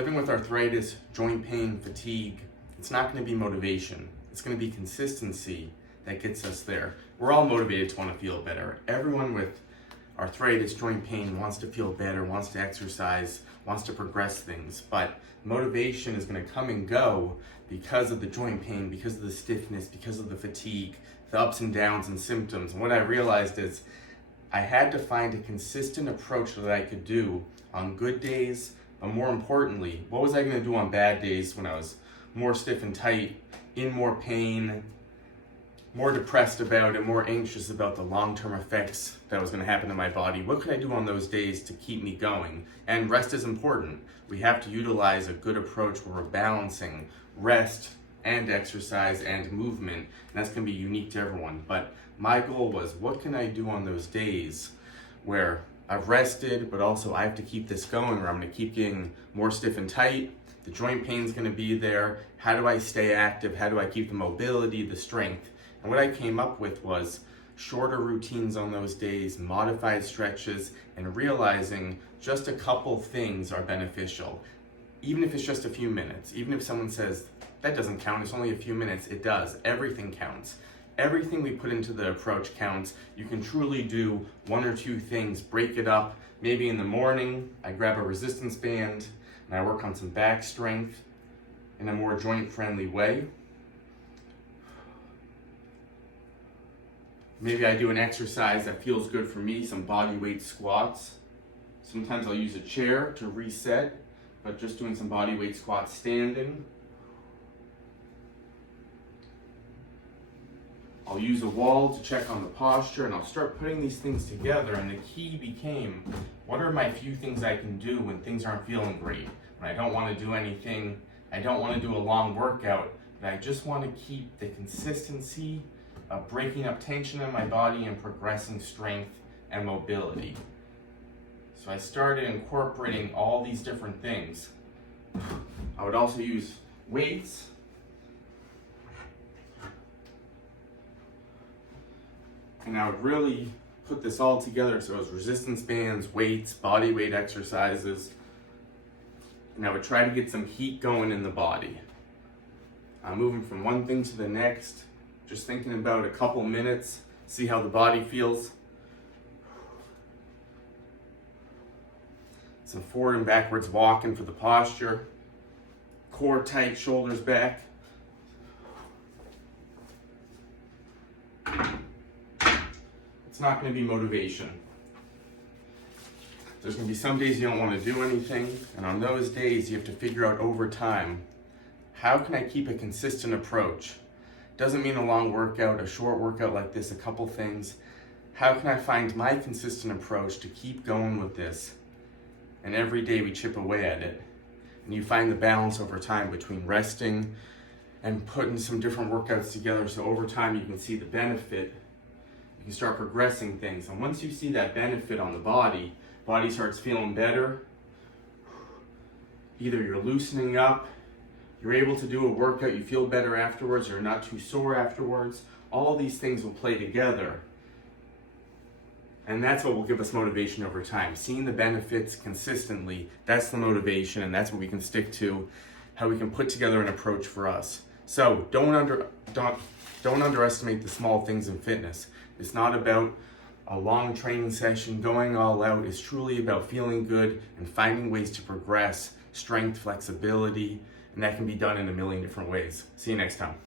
Living with arthritis, joint pain, fatigue, it's not going to be motivation. It's going to be consistency that gets us there. We're all motivated to want to feel better. Everyone with arthritis, joint pain wants to feel better, wants to exercise, wants to progress things. But motivation is going to come and go because of the joint pain, because of the stiffness, because of the fatigue, the ups and downs and symptoms. And what I realized is I had to find a consistent approach that I could do on good days, but more importantly, what was I going to do on bad days when I was more stiff and tight, in more pain, more depressed about it, more anxious about the long-term effects that was going to happen to my body? What could I do on those days to keep me going? And rest is important. We have to utilize a good approach where we're balancing rest and exercise and movement, and that's going to be unique to everyone. But my goal was, what can I do on those days where I've rested, but also I have to keep this going, or I'm going to keep getting more stiff and tight. The joint pain's going to be there. How do I stay active? How do I keep the mobility, the strength? And what I came up with was shorter routines on those days, modified stretches, and realizing just a couple things are beneficial. Even if it's just a few minutes, even if someone says, that doesn't count, it's only a few minutes, it does. Everything counts. Everything we put into the approach counts. You can truly do one or two things, break it up. Maybe in the morning, I grab a resistance band and I work on some back strength in a more joint-friendly way. Maybe I do an exercise that feels good for me, some body weight squats. Sometimes I'll use a chair to reset, but just doing some body weight squats standing. I'll use a wall to check on the posture, and I'll start putting these things together. And the key became, what are my few things I can do when things aren't feeling great? When I don't want to do anything, I don't want to do a long workout, but I just want to keep the consistency of breaking up tension in my body and progressing strength and mobility. So I started incorporating all these different things. I would also use weights. And I would really put this all together. So it was resistance bands, weights, body weight exercises. And I would try to get some heat going in the body. I'm moving from one thing to the next, just thinking about a couple minutes, see how the body feels. Some forward and backwards walking for the posture. Core tight, shoulders back. It's not going to be motivation. There's going to be some days you don't want to do anything, and on those days you have to figure out over time, how can I keep a consistent approach? Doesn't mean a long workout, a short workout like this, a couple things. How can I find my consistent approach to keep going with this? And every day we chip away at it. And you find the balance over time between resting and putting some different workouts together, so over time you can see the benefit. You can start progressing things. And once you see that benefit on the body starts feeling better. Either you're loosening up, you're able to do a workout, you feel better afterwards, you're not too sore afterwards. All these things will play together. And that's what will give us motivation over time. Seeing the benefits consistently, that's the motivation, and that's what we can stick to, how we can put together an approach for us. So don't underestimate the small things in fitness. It's not about a long training session, going all out. It's truly about feeling good and finding ways to progress, strength, flexibility, and that can be done in a million different ways. See you next time.